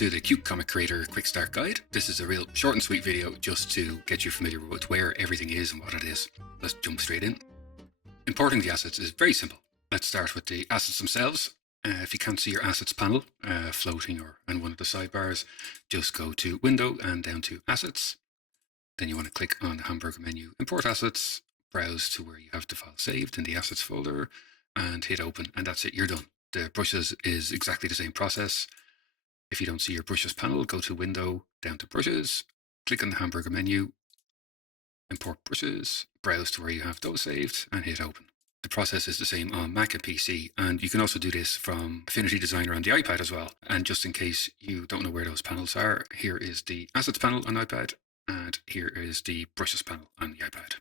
to the Cute Comic Creator Quickstart Guide. This is a real short and sweet video just to get you familiar with where everything is and what it is. Let's jump straight in. Importing the assets is very simple. Let's start with the assets themselves. If you can't see your assets panel floating or in one of the sidebars, just go to Window and down to Assets. Then you want to click on the hamburger menu, Import Assets, browse to where you have the file saved in the Assets folder, and hit Open, and that's it, you're done. The brushes is exactly the same process. If you don't see your brushes panel, go to Window, down to Brushes, click on the hamburger menu, import brushes, browse to where you have those saved, and hit Open. The process is the same on Mac and PC, and you can also do this from Affinity Designer on the iPad as well. And just in case you don't know where those panels are, here is the Assets panel on iPad, and here is the Brushes panel on the iPad.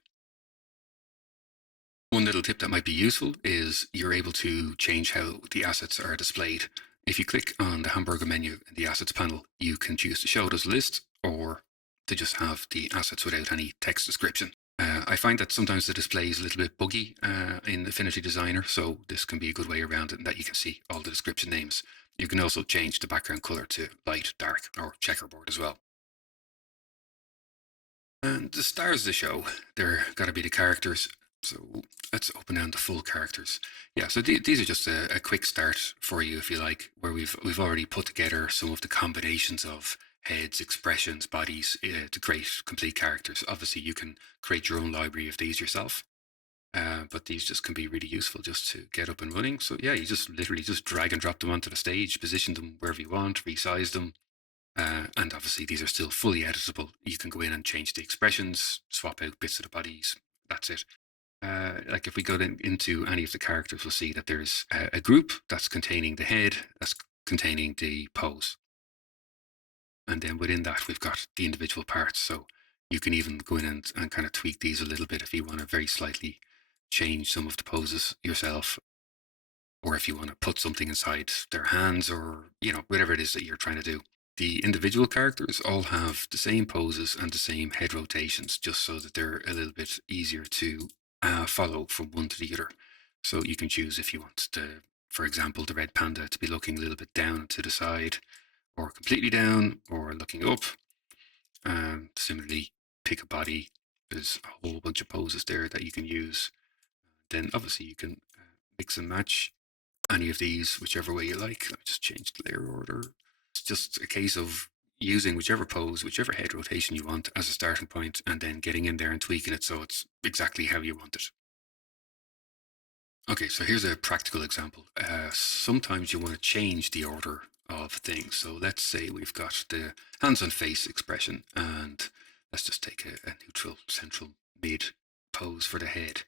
One little tip that might be useful is you're able to change how the assets are displayed. If you click on the hamburger menu in the Assets panel, you can choose to show it as a list or to just have the assets without any text description. I find that sometimes the display is a little bit buggy in Affinity Designer, so this can be a good way around it in that you can see all the description names. You can also change the background color to light, dark, or checkerboard as well. And the stars of the show, they're got to be the characters. So let's open down the full characters. Yeah, so these are just a quick start for you, if you like, where we've already put together some of the combinations of heads, expressions, bodies to create complete characters. Obviously, you can create your own library of these yourself, but these just can be really useful just to get up and running. So yeah, you just literally just drag and drop them onto the stage, position them wherever you want, resize them. And obviously, these are still fully editable. You can go in and change the expressions, swap out bits of the bodies. That's it. Like if we go into any of the characters, we'll see that there's a group that's containing the head, that's containing the pose. And then within that, we've got the individual parts. So you can even go in and kind of tweak these a little bit if you want to very slightly change some of the poses yourself, or if you want to put something inside their hands, or, whatever it is that you're trying to do. The individual characters all have the same poses and the same head rotations, just so that they're a little bit easier to follow from one to the other. So you can choose if you want for example, the red panda to be looking a little bit down to the side, or completely down, or looking up. Similarly, pick a body. There's a whole bunch of poses there that you can use. Then obviously you can mix and match any of these whichever way you like. Let me just change the layer order. It's just a case of using whichever pose, whichever head rotation you want as a starting point, and then getting in there and tweaking it so it's exactly how you want it. Okay, so here's a practical example. Sometimes you want to change the order of things. So let's say we've got the hands on face expression, and let's just take a neutral central mid pose for the head.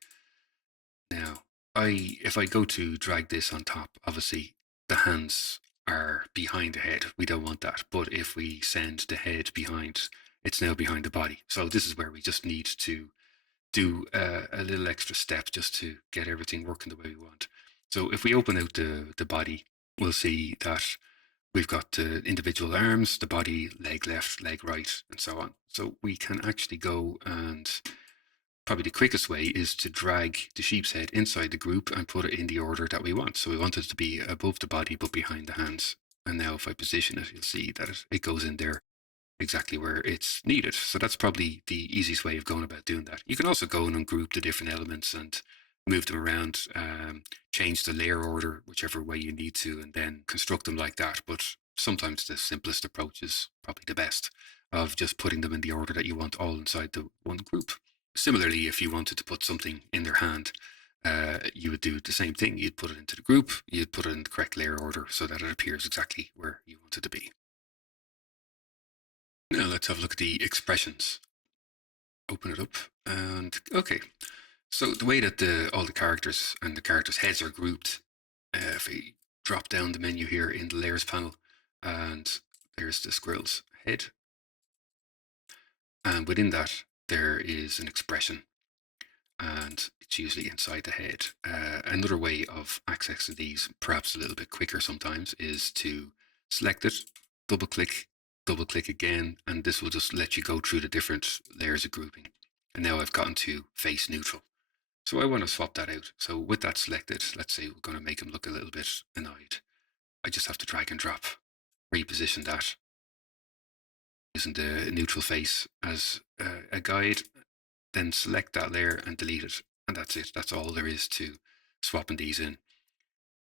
Now, if I go to drag this on top, obviously the hands are behind the head. We don't want that. But if we send the head behind, it's now behind the body. So this is where we just need to do a little extra step just to get everything working the way we want. So if we open out the body, we'll see that we've got the individual arms, the body, leg left, leg right, and so on. So we can actually go, and probably the quickest way is to drag the sheep's head inside the group and put it in the order that we want. So we want it to be above the body but behind the hands. And now if I position it, you'll see that it goes in there exactly where it's needed. So that's probably the easiest way of going about doing that. You can also go in and group the different elements and move them around, change the layer order whichever way you need to, and then construct them like that. But sometimes the simplest approach is probably the best, of just putting them in the order that you want all inside the one group. Similarly, if you wanted to put something in their hand, you would do the same thing. You'd put it into the group, you'd put it in the correct layer order so that it appears exactly where you want it to be. Now let's have a look at the expressions. Open it up, and okay. So the way that all the characters and the characters' heads are grouped, if we drop down the menu here in the layers panel, and there's the squirrel's head, and within that there is an expression, and it's usually inside the head. Another way of accessing these, perhaps a little bit quicker sometimes, is to select it, double click again, and this will just let you go through the different layers of grouping. And now I've gotten to face neutral. So I want to swap that out. So with that selected, let's say we're going to make him look a little bit annoyed. I just have to drag and drop, reposition that, using the neutral face as a guide, then select that layer and delete it. And that's it. That's all there is to swapping these in.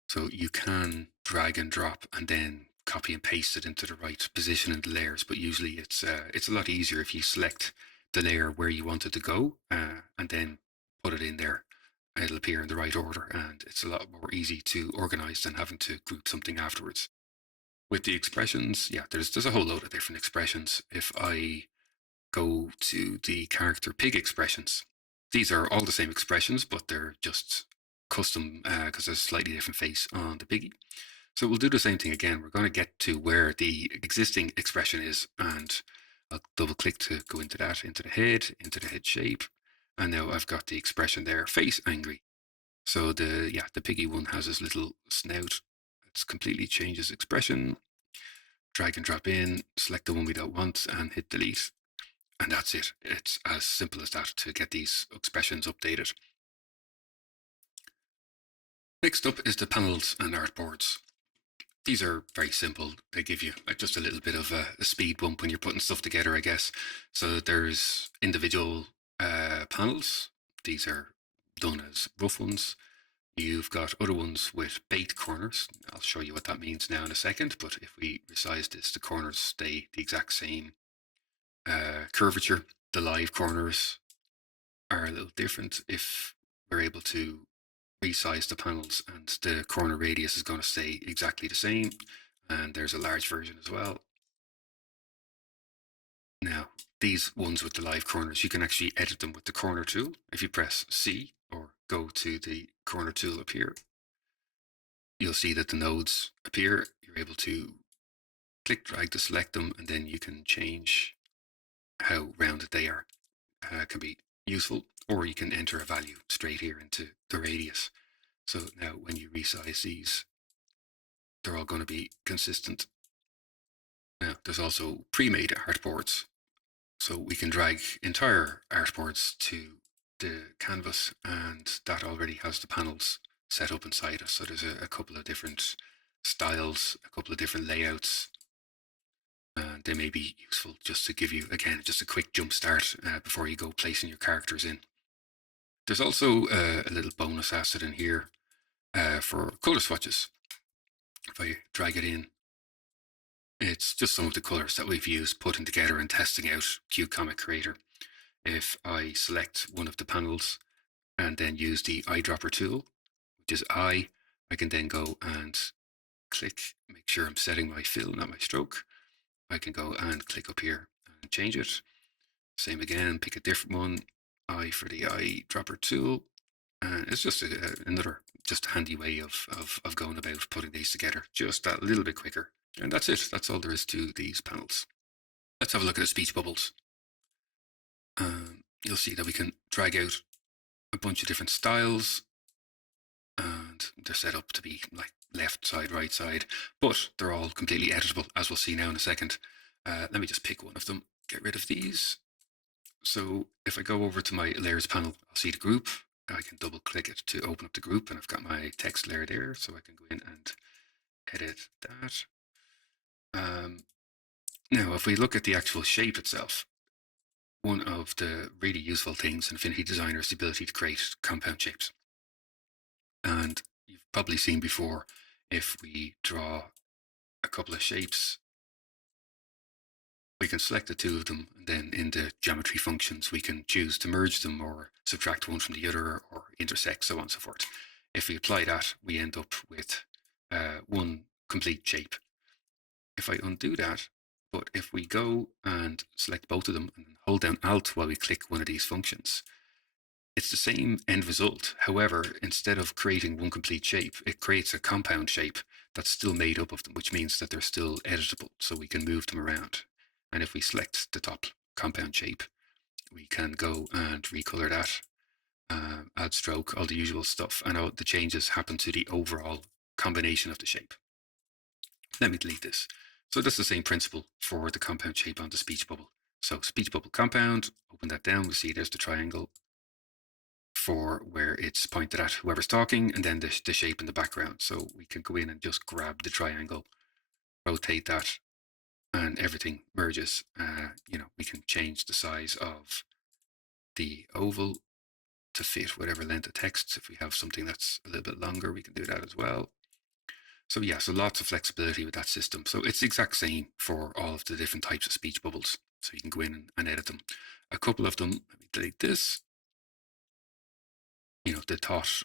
So you can drag and drop and then copy and paste it into the right position in the layers, but usually it's a lot easier if you select the layer where you want it to go and then put it in there. It'll appear in the right order, and it's a lot more easy to organize than having to group something afterwards. With the expressions, yeah, there's a whole load of different expressions. If I go to the character pig expressions, these are all the same expressions, but they're just custom because there's a slightly different face on the piggy. So we'll do the same thing again. We're going to get to where the existing expression is, and I'll double click to go into that, into the head shape. And now I've got the expression there, face angry. So the piggy one has his little snout. It's completely changes expression. Drag and drop in, select the one we don't want, and hit delete. And that's it. It's as simple as that to get these expressions updated. Next up is the panels and artboards. These are very simple. They give you just a little bit of a speed bump when you're putting stuff together, I guess. So there's individual panels. These are done as rough ones. You've got other ones with baked corners. I'll show you what that means now in a second, but if we resize this, the corners stay the exact same curvature. The live corners are a little different if we're able to resize the panels, and the corner radius is going to stay exactly the same. And there's a large version as well. Now, these ones with the live corners, you can actually edit them with the corner tool. If you press C or go to the corner tool up here, you'll see that the nodes appear. You're able to click, drag to select them, and then you can change how rounded they are. Can be useful, or you can enter a value straight here into the radius. So now when you resize these, they're all going to be consistent. Now, there's also pre-made artboards. So we can drag entire artboards to the canvas, and that already has the panels set up inside us. So there's a couple of different styles, a couple of different layouts, and they may be useful just to give you, again, just a quick jump start before you go placing your characters in. There's also a little bonus asset in here for color swatches. If I drag it in, it's just some of the colors that we've used putting together and testing out Qt Comic Creator. If I select one of the panels and then use the eyedropper tool, which is I can then go and click, make sure I'm setting my fill, not my stroke. I can go and click up here and change it. Same again, pick a different one, I for the eyedropper tool. And it's just another just handy way of going about putting these together, just that little bit quicker. And that's it. That's all there is to these panels. Let's have a look at the speech bubbles. You'll see that we can drag out a bunch of different styles, and they're set up to be like left side, right side, but they're all completely editable, as we'll see now in a second. Let me just pick one of them, get rid of these. So if I go over to my layers panel, I'll see the group. I can double click it to open up the group, and I've got my text layer there, so I can go in and edit that. Now, if we look at the actual shape itself, one of the really useful things in Affinity Designer is the ability to create compound shapes. And you've probably seen before, if we draw a couple of shapes, we can select the two of them, and then in the geometry functions, we can choose to merge them or subtract one from the other or intersect, so on and so forth. If we apply that, we end up with one complete shape. If I undo that, but if we go and select both of them and hold down Alt while we click one of these functions, it's the same end result. However, instead of creating one complete shape, it creates a compound shape that's still made up of them, which means that they're still editable, so we can move them around. And if we select the top compound shape, we can go and recolor that, add stroke, all the usual stuff, and all the changes happen to the overall combination of the shape. Let me delete this. So that's the same principle for the compound shape on the speech bubble. So speech bubble compound, open that down, we see there's the triangle for where it's pointed at whoever's talking, and then the shape in the background. So we can go in and just grab the triangle, rotate that, and everything merges. We can change the size of the oval to fit whatever length of text. If we have something that's a little bit longer, we can do that as well. So yeah, so lots of flexibility with that system. So it's the exact same for all of the different types of speech bubbles. So you can go in and edit them. A couple of them, let me delete this. The thought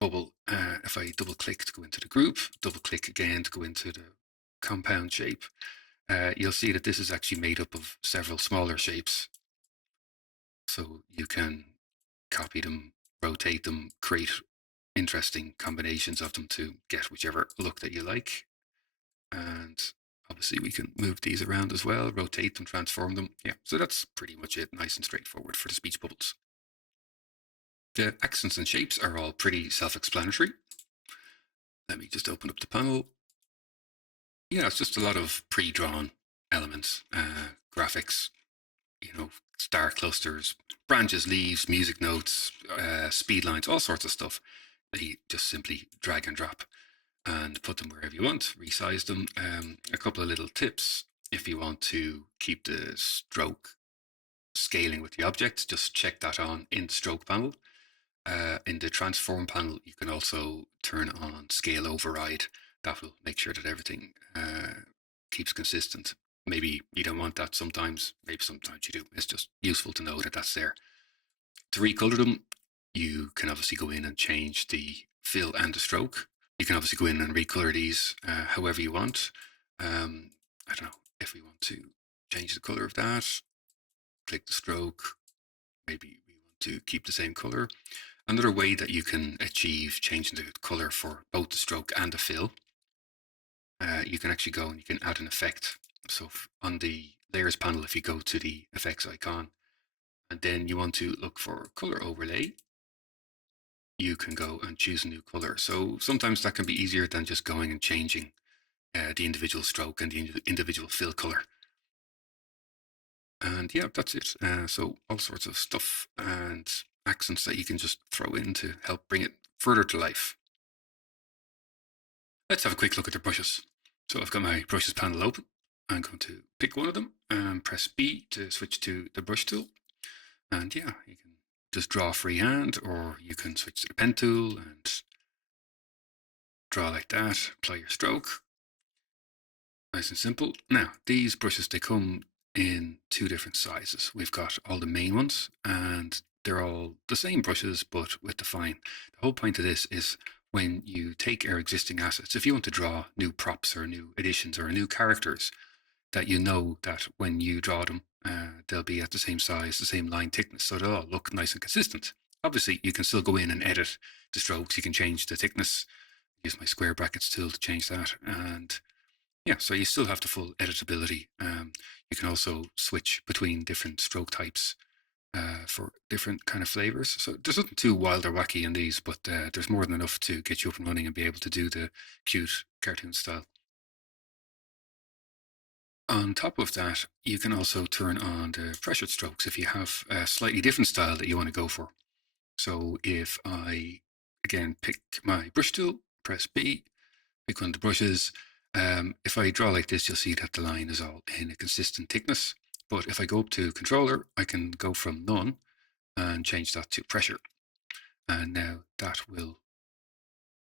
bubble, if I double click to go into the group, double click again to go into the compound shape, you'll see that this is actually made up of several smaller shapes. So you can copy them, rotate them, create interesting combinations of them to get whichever look that you like. And obviously we can move these around as well, rotate them, transform them. Yeah, so that's pretty much it, nice and straightforward for the speech bubbles. The accents and shapes are all pretty self-explanatory. Let me just open up the panel. Yeah, it's just a lot of pre-drawn elements, graphics, star clusters, branches, leaves, music notes, speed lines, all sorts of stuff that you just simply drag and drop and put them wherever you want, resize them. A couple of little tips: if you want to keep the stroke scaling with the object, just check that on in the stroke panel. In the transform panel, you can also turn on scale override. That will make sure that everything keeps consistent. Maybe you don't want that sometimes, maybe sometimes you do. It's just useful to know that that's there. To recolor them, you can obviously go in and change the fill and the stroke. You can obviously go in and recolor these however you want. I don't know, if we want to change the color of that, click the stroke. Maybe we want to keep the same color. Another way that you can achieve changing the color for both the stroke and the fill, you can actually go and you can add an effect. So on the layers panel, if you go to the effects icon, and then you want to look for color overlay, you can go and choose a new color. So sometimes that can be easier than just going and changing the individual stroke and the individual fill color. And yeah, that's it. So all sorts of stuff and accents that you can just throw in to help bring it further to life. Let's have a quick look at the brushes. So I've got my brushes panel open. I'm going to pick one of them and press B to switch to the brush tool. And yeah, you can just draw freehand, or you can switch to the pen tool and draw like that, apply your stroke. Nice and simple. Now, these brushes, they come in two different sizes. We've got all the main ones, and they're all the same brushes, but with the fine. The whole point of this is when you take our existing assets, if you want to draw new props or new additions or new characters, that you know that when you draw them, they'll be at the same size, the same line thickness, so they'll all look nice and consistent. Obviously, you can still go in and edit the strokes. You can change the thickness, use my square brackets tool to change that, and yeah, so you still have the full editability. You can also switch between different stroke types for different kind of flavors. So there's nothing too wild or wacky in these, but there's more than enough to get you up and running and be able to do the cute cartoon style. On top of that, you can also turn on the pressured strokes if you have a slightly different style that you want to go for. So if I, again, pick my brush tool, press B, pick one of the brushes. If I draw like this, you'll see that the line is all in a consistent thickness. But if I go up to controller, I can go from none and change that to pressure. And now that will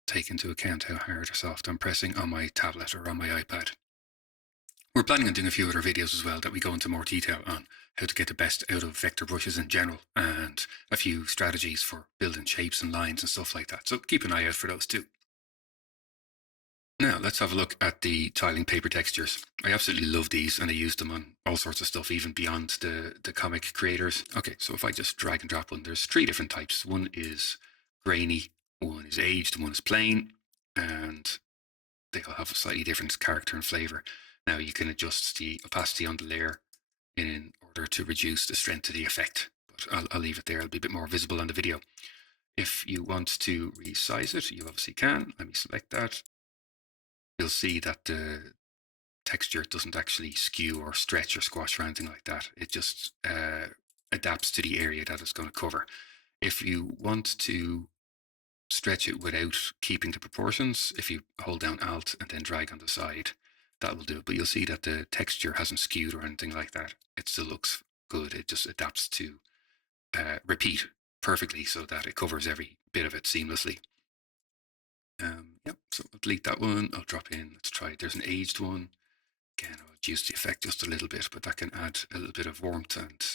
take into account how hard or soft I'm pressing on my tablet or on my iPad. We're planning on doing a few other videos as well that we go into more detail on how to get the best out of vector brushes in general, and a few strategies for building shapes and lines and stuff like that. So keep an eye out for those too. Now let's have a look at the tiling paper textures. I absolutely love these, and I use them on all sorts of stuff, even beyond the comic creators. Okay, so if I just drag and drop one, there's three different types. One is grainy, one is aged, and one is plain, and they all have a slightly different character and flavor. Now you can adjust the opacity on the layer in order to reduce the strength of the effect, but I'll leave it there. It'll be a bit more visible on the video. If you want to resize it, you obviously can. Let me select that. You'll see that the texture doesn't actually skew or stretch or squash or anything like that. It just adapts to the area that it's going to cover. If you want to stretch it without keeping the proportions, if you hold down Alt and then drag on the side, that will do it. But you'll see that the texture hasn't skewed or anything like that. It still looks good. It just adapts to repeat perfectly so that it covers every bit of it seamlessly. Yep, so I'll delete that one. I'll drop in, let's try it. There's an aged one. Again, I'll reduce the effect just a little bit, but that can add a little bit of warmth and,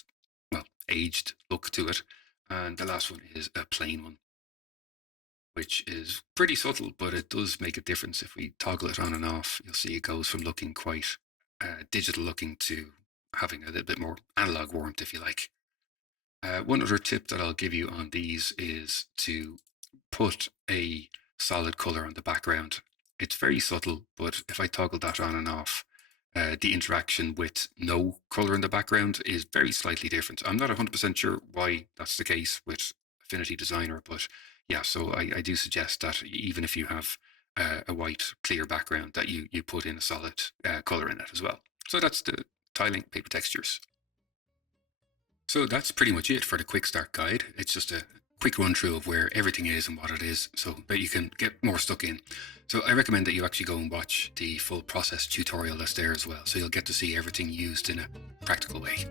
well, aged look to it. And the last one is a plain one, which is pretty subtle, but it does make a difference. If we toggle it on and off, you'll see it goes from looking quite digital looking to having a little bit more analog warmth, if you like. One other tip that I'll give you on these is to put a solid color on the background. It's very subtle, but if I toggle that on and off, the interaction with no color in the background is very slightly different. I'm not 100% sure why that's the case with Affinity Designer, but yeah, so I do suggest that even if you have a white clear background, that you put in a solid color in it as well. So that's the tiling paper textures. So that's pretty much it for the quick start guide. It's just a quick run through of where everything is and what it is so that you can get more stuck in. So I recommend that you actually go and watch the full process tutorial that's there as well, so you'll get to see everything used in a practical way.